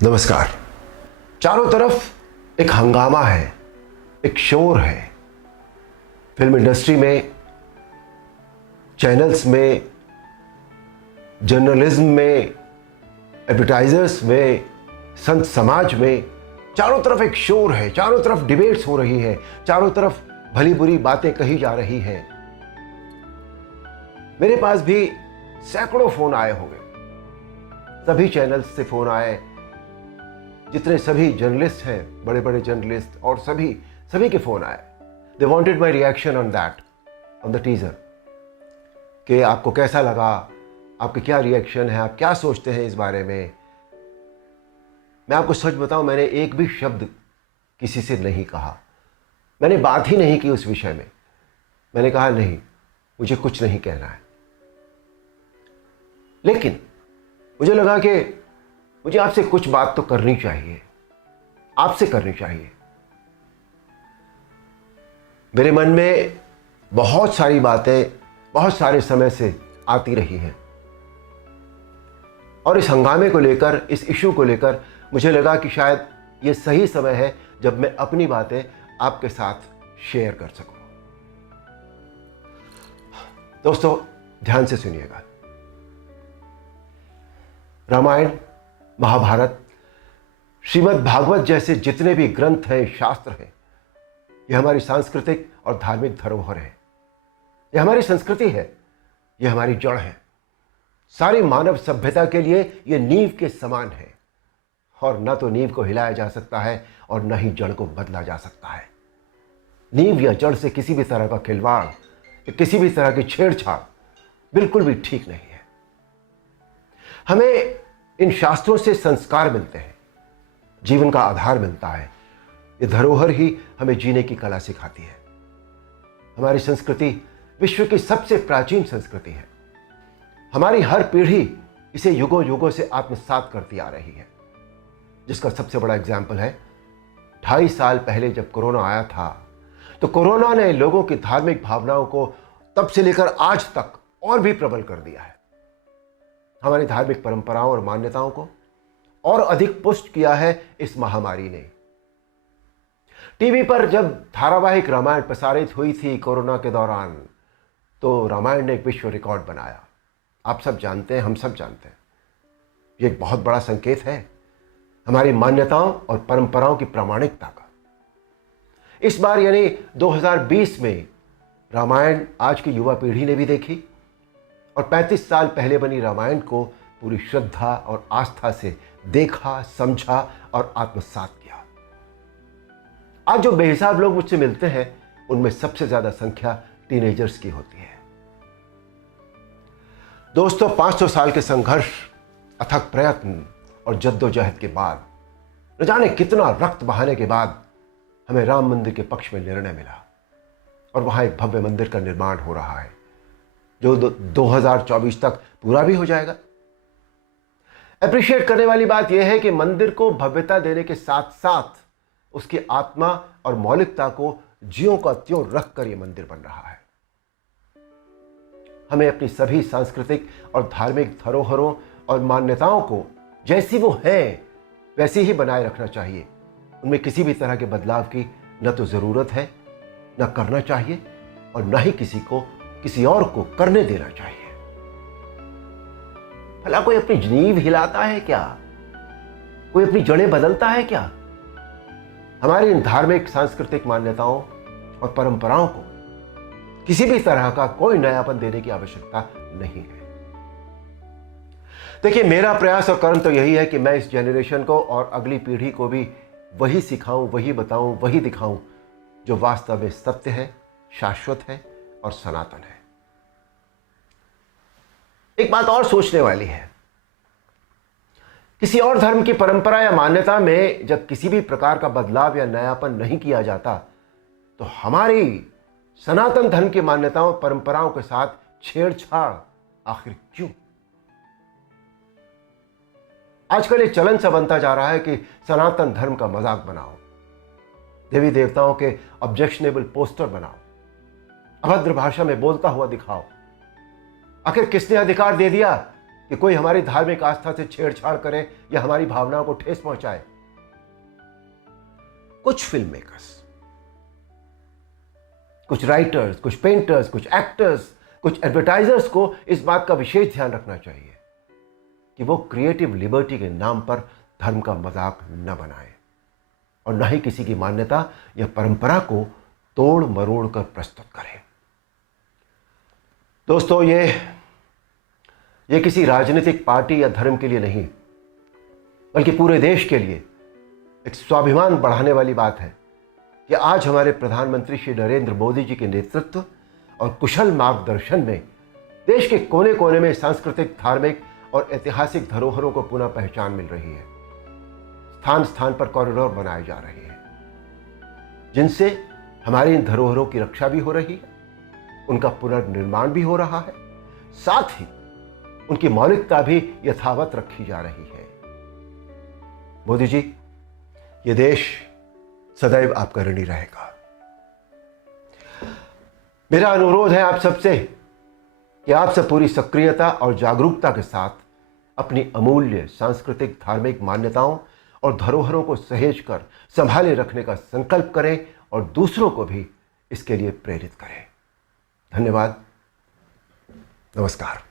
नमस्कार। चारों तरफ एक हंगामा है, एक शोर है। फिल्म इंडस्ट्री में, चैनल्स में, जर्नलिज्म में, एडवर्टाइजर्स में, संत समाज में, चारों तरफ एक शोर है। चारों तरफ डिबेट्स हो रही है, चारों तरफ भली बुरी बातें कही जा रही हैं। मेरे पास भी सैकड़ों फोन आए होंगे, सभी चैनल्स से फोन आए, जितने सभी जर्नलिस्ट हैं, बड़े बड़े जर्नलिस्ट, और सभी के फोन आए। They wanted my reaction on that, on the teaser, कि आपको कैसा लगा, आपके क्या रिएक्शन है, आप क्या सोचते हैं इस बारे में। मैं आपको सच बताऊं, मैंने एक भी शब्द किसी से नहीं कहा, मैंने बात ही नहीं की उस विषय में। मैंने कहा नहीं, मुझे कुछ नहीं कहना है। लेकिन मुझे लगा कि मुझे आपसे कुछ बात तो करनी चाहिए, आपसे करनी चाहिए। मेरे मन में बहुत सारी बातें बहुत सारे समय से आती रही हैं, और इस हंगामे को लेकर, इस इशू को लेकर मुझे लगा कि शायद ये सही समय है जब मैं अपनी बातें आपके साथ शेयर कर सकूं। दोस्तों, ध्यान से सुनिएगा। रामायण, महाभारत, श्रीमद् भागवत जैसे जितने भी ग्रंथ हैं, शास्त्र हैं, ये हमारी सांस्कृतिक और धार्मिक धरोहर है। ये हमारी संस्कृति है, ये हमारी जड़ है। सारी मानव सभ्यता के लिए ये नींव के समान है, और न तो नींव को हिलाया जा सकता है और न ही जड़ को बदला जा सकता है। नींव या जड़ से किसी भी तरह का खिलवाड़, किसी भी तरह की छेड़छाड़ बिल्कुल भी ठीक नहीं है। हमें इन शास्त्रों से संस्कार मिलते हैं, जीवन का आधार मिलता है। ये धरोहर ही हमें जीने की कला सिखाती है। हमारी संस्कृति विश्व की सबसे प्राचीन संस्कृति है। हमारी हर पीढ़ी इसे युगों युगों से आत्मसात करती आ रही है, जिसका सबसे बड़ा एग्जाम्पल है 2.5 साल पहले जब कोरोना आया था, तो कोरोना ने लोगों की धार्मिक भावनाओं को तब से लेकर आज तक और भी प्रबल कर दिया है। हमारी धार्मिक परंपराओं और मान्यताओं को और अधिक पुष्ट किया है इस महामारी ने। टीवी पर जब धारावाहिक रामायण प्रसारित हुई थी कोरोना के दौरान, तो रामायण ने एक विश्व रिकॉर्ड बनाया। आप सब जानते हैं, हम सब जानते हैं, ये एक बहुत बड़ा संकेत है हमारी मान्यताओं और परंपराओं की प्रामाणिकता का। इस बार यानी 2020 में रामायण आज की युवा पीढ़ी ने भी देखी, और 35 साल पहले बनी रामायण को पूरी श्रद्धा और आस्था से देखा, समझा और आत्मसात किया। आज जो बेहिसाब लोग मुझसे मिलते हैं, उनमें सबसे ज्यादा संख्या टीनेजर्स की होती है। दोस्तों, 500 साल के संघर्ष, अथक प्रयत्न और जद्दोजहद के बाद, न जाने कितना रक्त बहाने के बाद, हमें राम मंदिर के पक्ष में निर्णय मिला, और वहां एक भव्य मंदिर का निर्माण हो रहा है, जो 2024 तक पूरा भी हो जाएगा। अप्रिशिएट करने वाली बात यह है कि मंदिर को भव्यता देने के साथ साथ उसकी आत्मा और मौलिकता को ज्यों का त्यों रखकर यह मंदिर बन रहा है। हमें अपनी सभी सांस्कृतिक और धार्मिक धरोहरों और मान्यताओं को जैसी वो है वैसी ही बनाए रखना चाहिए। उनमें किसी भी तरह के बदलाव की न तो जरूरत है, न करना चाहिए, और न ही किसी और को करने देना चाहिए। भला कोई अपनी नींव हिलाता है क्या? कोई अपनी जड़ें बदलता है क्या? हमारी इन धार्मिक सांस्कृतिक मान्यताओं और परंपराओं को किसी भी तरह का कोई नयापन देने की आवश्यकता नहीं है। देखिए, मेरा प्रयास और कर्म तो यही है कि मैं इस जनरेशन को और अगली पीढ़ी को भी वही सिखाऊं, वही बताऊं, वही दिखाऊं जो वास्तव में सत्य है, शाश्वत है और सनातन है। एक बात और सोचने वाली है, किसी और धर्म की परंपरा या मान्यता में जब किसी भी प्रकार का बदलाव या नयापन नहीं किया जाता, तो हमारी सनातन धर्म की मान्यताओं परंपराओं के साथ छेड़छाड़ आखिर क्यों? आजकल एक चलन सा बनता जा रहा है कि सनातन धर्म का मजाक बनाओ, देवी देवताओं के ऑब्जेक्शनेबल पोस्टर बनाओ, अभद्र भाषा में बोलता हुआ दिखाओ। आखिर किसने अधिकार दे दिया कि कोई हमारी धार्मिक आस्था से छेड़छाड़ करे या हमारी भावनाओं को ठेस पहुंचाए। कुछ फिल्म मेकर्स, कुछ राइटर्स, कुछ पेंटर्स, कुछ एक्टर्स, कुछ एडवर्टाइजर्स को इस बात का विशेष ध्यान रखना चाहिए कि वो क्रिएटिव लिबर्टी के नाम पर धर्म का मजाक न बनाए और न ही किसी की मान्यता या परंपरा को तोड़ मरोड़ कर प्रस्तुत करें। दोस्तों, ये किसी राजनीतिक पार्टी या धर्म के लिए नहीं, बल्कि पूरे देश के लिए एक स्वाभिमान बढ़ाने वाली बात है कि आज हमारे प्रधानमंत्री श्री नरेंद्र मोदी जी के नेतृत्व और कुशल मार्गदर्शन में देश के कोने कोने में सांस्कृतिक, धार्मिक और ऐतिहासिक धरोहरों को पुनः पहचान मिल रही है। स्थान स्थान पर कॉरिडोर बनाए जा रहे हैं, जिनसे हमारी इन धरोहरों की रक्षा भी हो रही है, उनका पुनर्निर्माण भी हो रहा है, साथ ही उनकी मौलिकता भी यथावत रखी जा रही है। मोदी जी, ये देश सदैव आपका ऋणी रहेगा। मेरा अनुरोध है आप सबसे कि आप सब पूरी सक्रियता और जागरूकता के साथ अपनी अमूल्य सांस्कृतिक, धार्मिक मान्यताओं और धरोहरों को सहेज कर संभाले रखने का संकल्प करें और दूसरों को भी इसके लिए प्रेरित करें। धन्यवाद। नमस्कार।